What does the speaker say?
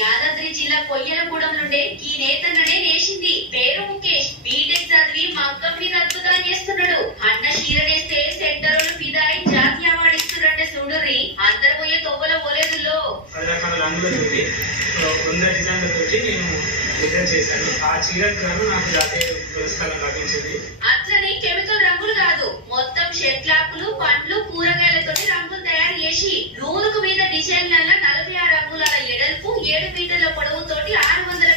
యాదాద్రి జిల్లా కొయ్యలగూడెం నుండి ఈ నేతన్ననే నేసింది. పేరు ముఖేష్. బీటెక్ చదివి మగ్గం మీద అద్భుతాలు చేస్తున్నాడు. అన్న చీరనేస్తే సెంటర్ ఫిదాయి జాతీయ అవార్డు ఇస్తున్నాడు. చూడుర్రి అందరు పోయే తొవ్వల పోలేదులో 10 రకాల రంగులతోటి 100 డిజైన్లతోటి నేను డిజైన్ చేశాను. ఆ చీరకు గాను నాకు జాతీయ పురస్కారం లభించింది. అట్లనే కెమికల్ రంగులు కాదు, మొత్తం చెట్లాకులు, పండ్లు, కూరగాయలతో రంగులు తయారు చేసి నూలుకు మీద డిజైన్ల 46 రంగుల ఎడల్పు 7 మీటర్ల పొడవుతోటి 600